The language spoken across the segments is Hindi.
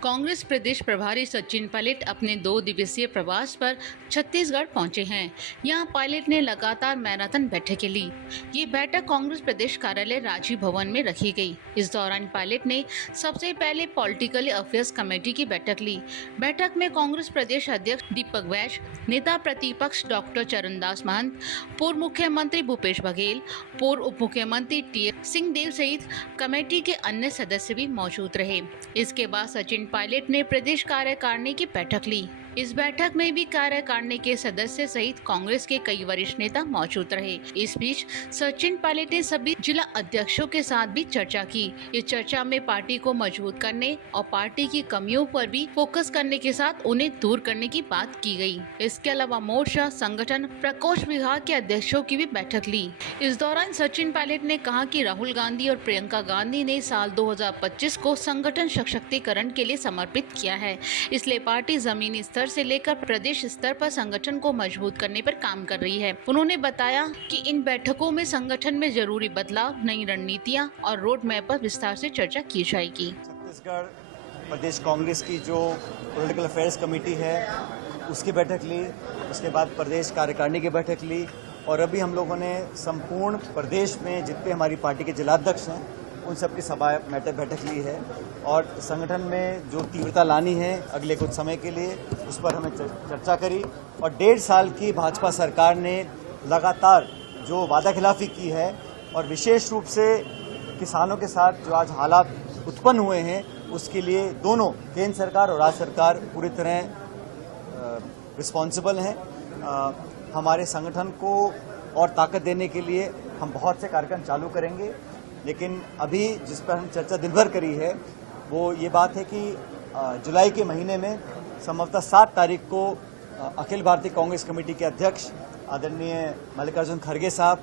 कांग्रेस प्रदेश प्रभारी सचिन पायलट अपने 2 दिवसीय प्रवास पर छत्तीसगढ़ पहुंचे हैं। यहां पायलट ने लगातार मैराथन बैठकें ली। ये बैठक कांग्रेस प्रदेश कार्यालय राजीव भवन में रखी गई। इस दौरान पायलट ने सबसे पहले पॉलिटिकल अफेयर्स कमेटी की बैठक ली। बैठक में कांग्रेस प्रदेश अध्यक्ष दीपक वैश्य, नेता प्रतिपक्ष डॉक्टर चरणदास महंत, पूर्व मुख्यमंत्री भूपेश बघेल, पूर्व उप मुख्यमंत्री टी.एस. सिंहदेव सहित कमेटी के अन्य सदस्य भी मौजूद रहे। इसके बाद सचिन पायलट ने प्रदेश कार्यकारिणी की बैठक ली। इस बैठक में भी कार्यकारिणी के सदस्य सहित कांग्रेस के कई वरिष्ठ नेता मौजूद रहे। इस बीच सचिन पायलट ने सभी जिला अध्यक्षों के साथ भी चर्चा की। इस चर्चा में पार्टी को मजबूत करने और पार्टी की कमियों पर भी फोकस करने के साथ उन्हें दूर करने की बात की गई। इसके अलावा मोर्चा, संगठन, प्रकोष्ठ विभाग के अध्यक्षों की भी बैठक ली। इस दौरान सचिन पायलट ने कहा कि राहुल गांधी और प्रियंका गांधी ने साल 2025 को संगठन सशक्तिकरण के लिए समर्पित किया है। इसलिए पार्टी जमीनी स्तर से लेकर प्रदेश स्तर पर संगठन को मजबूत करने पर काम कर रही है। उन्होंने बताया कि इन बैठकों में संगठन में जरूरी बदलाव, नई रणनीतियां और रोड मैप पर विस्तार से चर्चा की जाएगी। छत्तीसगढ़ प्रदेश कांग्रेस की जो पॉलिटिकल अफेयर्स कमेटी है उसकी बैठक ली, उसके बाद प्रदेश कार्यकारिणी की बैठक ली और अभी हम लोगों ने संपूर्ण प्रदेश में जितने हमारी पार्टी के जिलाध्यक्ष हैं उन सब की सभा बैठक ली है और संगठन में जो तीव्रता लानी है अगले कुछ समय के लिए उस पर हमें चर्चा करी। और 1.5 साल की भाजपा सरकार ने लगातार जो वादा खिलाफी की है और विशेष रूप से किसानों के साथ जो आज हालात उत्पन्न हुए हैं उसके लिए दोनों केंद्र सरकार और राज्य सरकार पूरी तरह रिस्पॉन्सिबल हैं। हमारे संगठन को और ताकत देने के लिए हम बहुत से कार्यक्रम चालू करेंगे, लेकिन अभी जिस पर हम चर्चा दिन भर करी है वो ये बात है कि जुलाई के महीने में संभवतः 7 तारीख को अखिल भारतीय कांग्रेस कमेटी के अध्यक्ष आदरणीय मल्लिकार्जुन खड़गे साहब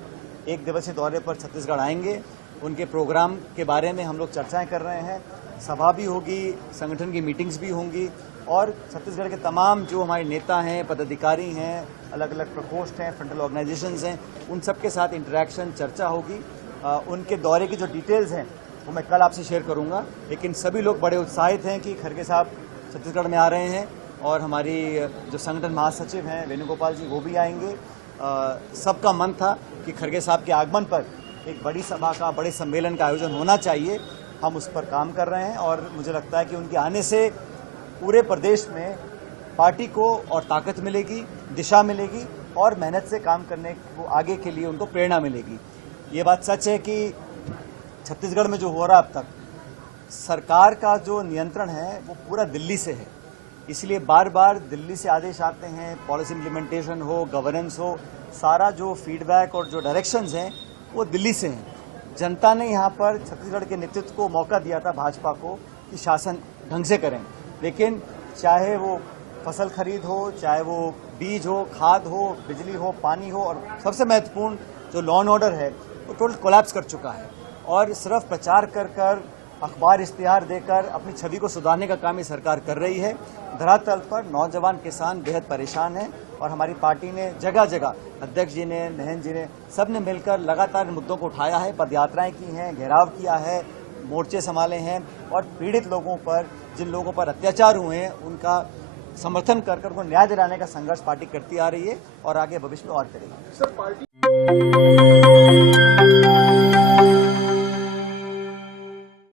1 दिवसीय दौरे पर छत्तीसगढ़ आएंगे। उनके प्रोग्राम के बारे में हम लोग चर्चाएं कर रहे हैं। सभा भी होगी, संगठन की मीटिंग्स भी होंगी और छत्तीसगढ़ के तमाम जो हमारे नेता हैं, पदाधिकारी हैं, अलग अलग प्रकोष्ठ हैं, फ्रंटल ऑर्गेनाइजेशंस हैं, उन सब के साथ इंटरेक्शन, चर्चा होगी। उनके दौरे की जो डिटेल्स हैं वो मैं कल आपसे शेयर करूंगा, लेकिन सभी लोग बड़े उत्साहित हैं कि खड़गे साहब छत्तीसगढ़ में आ रहे हैं और हमारी जो संगठन महासचिव हैं वेणुगोपाल जी वो भी आएंगे। सबका मन था कि खड़गे साहब के आगमन पर एक बड़ी सभा का, बड़े सम्मेलन का आयोजन होना चाहिए। हम उस पर काम कर रहे हैं और मुझे लगता है कि उनके आने से पूरे प्रदेश में पार्टी को और ताकत मिलेगी, दिशा मिलेगी और मेहनत से काम करने को आगे के लिए उनको प्रेरणा मिलेगी। ये बात सच है कि छत्तीसगढ़ में जो हो रहा है अब तक, सरकार का जो नियंत्रण है वो पूरा दिल्ली से है, इसलिए बार बार दिल्ली से आदेश आते हैं, पॉलिसी इम्प्लीमेंटेशन हो, गवर्नेंस हो, सारा जो फीडबैक और जो डायरेक्शंस हैं वो दिल्ली से हैं। जनता ने यहाँ पर छत्तीसगढ़ के नेतृत्व को मौका दिया था भाजपा को कि शासन ढंग से करें, लेकिन चाहे वो फसल खरीद हो, चाहे वो बीज हो, खाद हो, बिजली हो, पानी हो और सबसे महत्वपूर्ण जो लॉ एंड ऑर्डर है वो टोटल कोलैप्स कर चुका है और सिर्फ प्रचार कर कर, अखबार इश्तिहार देकर अपनी छवि को सुधारने का काम ये सरकार कर रही है। धरातल पर नौजवान किसान बेहद परेशान हैं और हमारी पार्टी ने जगह जगह, अध्यक्ष जी ने, नहन जी ने, सब ने मिलकर लगातार मुद्दों को उठाया है, पदयात्राएं की हैं, घेराव किया है, मोर्चे संभाले हैं और पीड़ित लोगों पर, जिन लोगों पर अत्याचार हुए हैं उनका समर्थन कर कर उनको न्याय दिलाने का संघर्ष पार्टी करती आ रही है और आगे भविष्य में और करेगी।